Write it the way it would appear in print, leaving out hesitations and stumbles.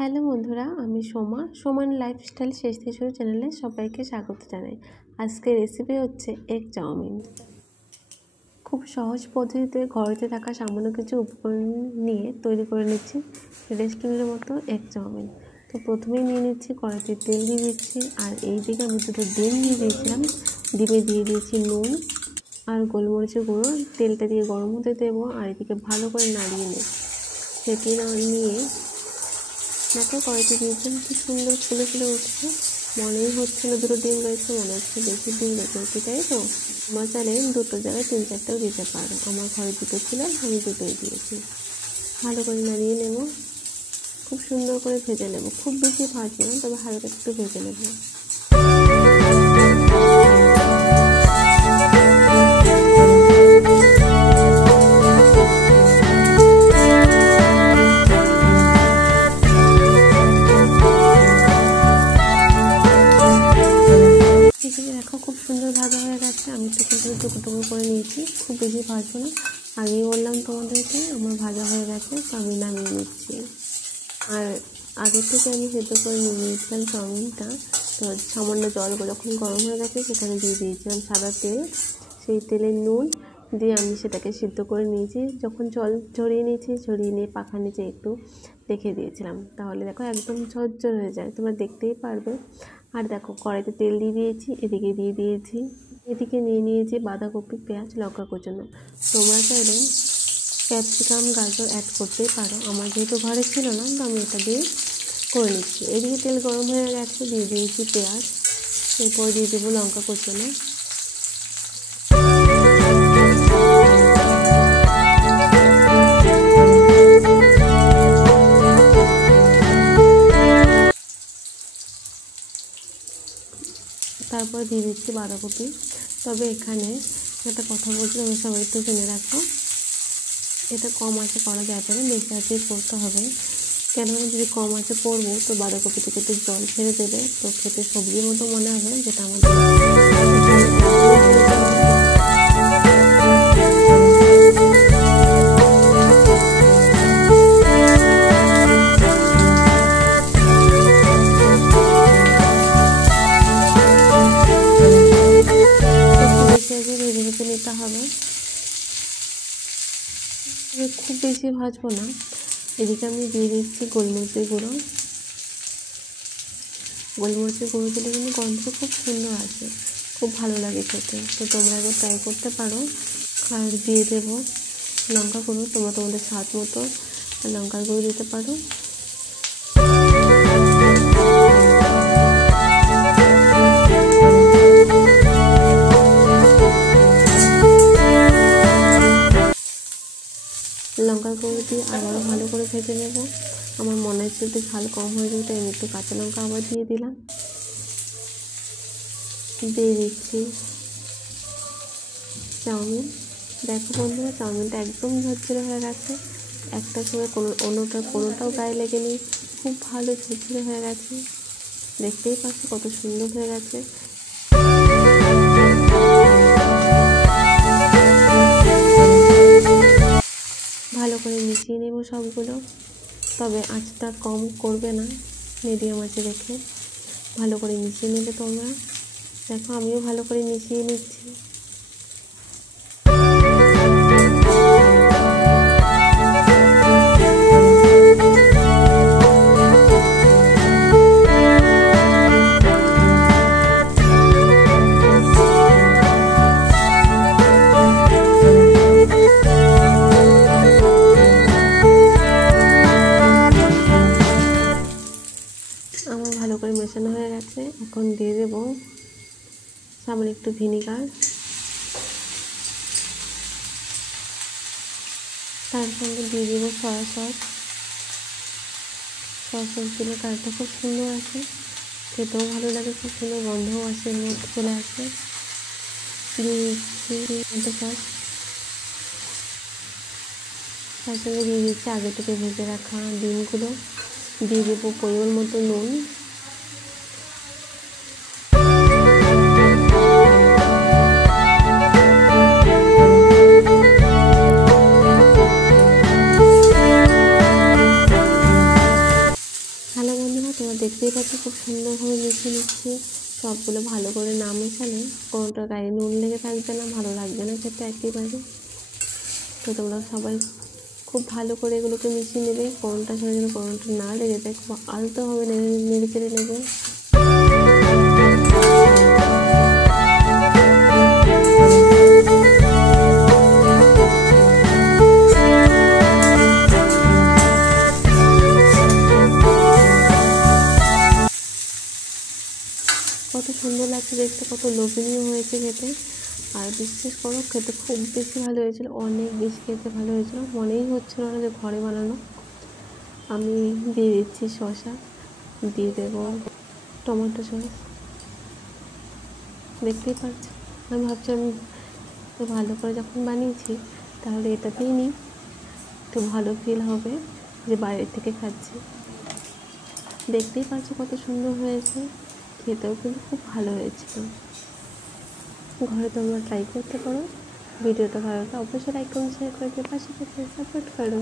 Hello বন্ধুরা, আমি সোমান লাইফস্টাইল শেষ থেকে শুরু চ্যানেলে সবাইকে স্বাগত জানাই। আজকের রেসিপি হচ্ছে এগ চাউমিন। খুব সহজ পদ্ধতিতে ঘরেতে থাকা সামান্য কিছু উপকরণ নিয়ে তৈরি করে নিচ্ছি রেস্টুরেন্টের মতো এগ চাউমিন। তো প্রথমেই নিয়ে নিচ্ছি কড়াইতে তেল দিয়ে দিচ্ছি, আর এই দিকে আমি দুটো ডিম দিয়ে দিয়েছিলাম। ডিমে দিয়ে দিয়েছি নুন আর গোলমরিচের গুঁড়ো। তেলটা দিয়ে গরম হতে দেবো, আর এদিকে ভালো করে নাড়িয়ে নেব। সেটি নিয়ে দেখো কড়াইতে দিয়েছিলাম, কি সুন্দর ফুলে ফুলে উঠছে। মনেই হচ্ছে না দুটো ডিম রয়েছে, মনে হচ্ছে বেশি ডিম রয়েছে, তাই তো? আমার চাইলে দুটো জায়গায় 3-4টাও দিতে পারো। আমার ঘরে দুটো ছিল, আমি দুটোই দিয়েছি। ভালো করে নাড়িয়ে নেব, খুব সুন্দর করে ভেজে নেব। খুব বেশি ভাজবো না, তবে হালকা একটু ভেজে নেব। দেখো খুব সুন্দর ভাজা হয়ে গেছে। আমি টুকরো করে নিয়েছি, খুব বেশি ভাজবো না। আগেই বললাম তোমাদেরকে আমার ভাজা হয়ে গেছে, তো আমি নামিয়ে নিচ্ছি। আর আগের থেকে আমি সেদ্ধ করে নিয়ে নিয়েছিলাম চাউমিনটা। তো সামান্য জল যখন গরম হয়ে গেছে সেখানে দিয়ে দিয়েছিলাম সাদা তেল। সেই তেলে নুন দিয়ে আমি সেটাকে সিদ্ধ করে নিয়েছি। যখন জল ঝরিয়ে নিয়ে পাখার নিচে একটু রেখে দিয়েছিলাম, তাহলে দেখো একদম ঝরঝর হয়ে যায়, তোমরা দেখতেই পারবে। আর দেখো কড়াইতে তেল দিয়ে দিয়েছি, এদিকে নিয়ে নিয়েছি বাঁধাকপি, পেঁয়াজ, লঙ্কা কুচানো। তোমরা চাইলে ক্যাপসিকাম, গাজর অ্যাড করতেই পারো। আমার যেহেতু ঘরে ছিল না, তো আমি এটা দিয়ে করে নিচ্ছি। এদিকে তেল গরম হয়ে গেছে, দিয়ে দিয়েছি পেঁয়াজ, এরপর দিয়ে দেবো লঙ্কা কুচানো। তারপর দিয়ে দিচ্ছি বাঁধাকপি। তবে এখানে একটা কথা বলছি, আমি সবাই একটু জেনে রাখবো, এটা কম আঁচে করা যাবে না, বেশি আঁচে করতে হবে। কেননা যদি কম আঁচে করবো তো বাঁধাকপি থেকে একটু জল ছেড়ে দেবে, তো খেতে সবজির মতো মনে হবে, যেটা আমাদের ভেজে নিতে হবে। খুব বেশি ভাজবো না। এদিকে আমি দিয়ে দিচ্ছি গোলমরিচের গুঁড়ো দিলে কিন্তু গন্ধ খুব সুন্দর আসে, খুব ভালো লাগে খেতে। তো তোমরা একবার ট্রাই করতে পারো। আর দিয়ে দেবো লঙ্কা গুঁড়ো, তোমরা তোমাদের স্বাদ মতো লঙ্কার গুঁড়ো দিতে পারো। লঙ্কার গুঁড়ো দিয়ে আবারও ভালো করে ভেজে নেব। আমার মনে হচ্ছে একটু ঝাল কম হয়ে যাবে, তাই আমি একটু কাঁচা লঙ্কা আবার দিয়ে দিলাম। দিয়ে দিচ্ছি চাউমিন। দেখো বন্ধুরা, চাউমিনটা একদম ঝরঝরে হয়ে গেছে। একটা সময় কোনোটাও গায়ে লেগেনি, খুব ভালো ঝরঝরে হয়ে গেছে। দেখতেই পাচ্ছি কত সুন্দর হয়ে গেছে। ভালো করে মিশিয়ে নেব সবগুলো, তবে আঁচটা কম করবে না, মিডিয়াম আঁচে রেখে ভালো করে মিশিয়ে নেবে তোমরা। দেখো আমিও ভালো করে মিশিয়ে নিচ্ছি। আমার ভালো করে মেশানো হয়ে গেছে। এখন দিয়ে দেবো সামান্য একটু ভিনিগার, তার সঙ্গে দিয়ে দেবো সয়া সস দিলে কালারটা খুব সুন্দর আসে, খেতেও ভালো লাগে, খুব সুন্দর গন্ধও আসে, মধ্যে চলে আসে। দিয়ে দিচ্ছি সস, তার সঙ্গে দিয়ে দিচ্ছি আগে থেকে ভেজে রাখা ডিমগুলো। দিয়ে দেবো পরিমাণ মতো নুন। দেখতেই পাচ্ছি খুব সুন্দরভাবে মিশিয়ে নিচ্ছি। সবগুলো ভালো করে না মেশালে কোনোটার গায়ে নুন লেগে থাকবে না, ভালো লাগবে না খেতে একেবারে। তো তোমরা সবাই খুব ভালো করে এগুলোকে মিশিয়ে নেবে, কোনোটার সঙ্গে যেন কোনোটা না লেগে যায়। খুব আলতোভাবে নেড়ে চেড়ে নেবে। কত সুন্দর লাগছে দেখতে, কত লোভনীয় হয়েছে খেতে। আর বিশ্বাস করো খেতে খুব বেশি ভালো হয়েছিল, অনেক বেশি খেতে ভালো হয়েছিল, মনেই হচ্ছিল না যে ঘরে বানানো। আমি দিয়ে দিচ্ছি শসা, দিয়ে দেবো টমেটো সস। দেখতেই পাচ্ছি, আমি ভাবছি আমি ভালো করে যখন বানিয়েছি তাহলে এটা দিয়ে নিই, একটু ভালো ফিল হবে যে বাইরে থেকে খাচ্ছি। দেখতেই পাচ্ছি কত সুন্দর হয়েছে, খেতেও কিন্তু খুব ভালো হয়েছিল। ঘরে তোমরা ট্রাই করতে পারো। ভিডিওটা ভালো লাগলে অবশ্যই লাইক কমেন্ট শেয়ার করে দিয়ে পাশে সাপোর্ট করো।